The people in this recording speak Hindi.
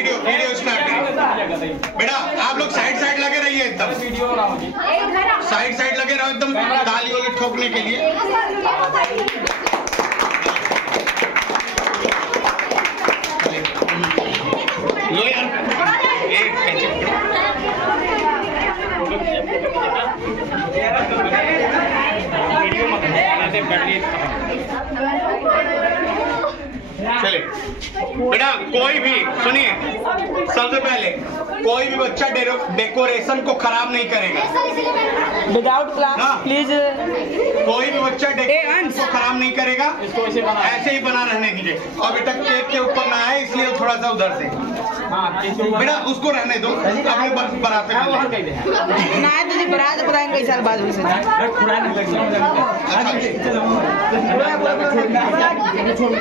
वीडियो स्टार्ट करिए। बेटा आप लोग साइड लगे रहिए, एकदम साइड लगे रहो, एकदम ताली वाली ठोकने के लिए। लो यार चले बेटा, कोई भी सुनिए, सबसे पहले कोई भी बच्चा डेकोरेशन को खराब नहीं करेगा विदाउट क्लास प्लीज। कोई भी बच्चा डेकोरेशन को खराब नहीं करेगा, ऐसे ही बना रहने दीजिए। और बेटा केक के ऊपर ना है, इसलिए थोड़ा सा उधर से बेटा उसको रहने दो, अपने बराते ना तुझे बरात बताएंगे कई साल बाद छोड़ छोड़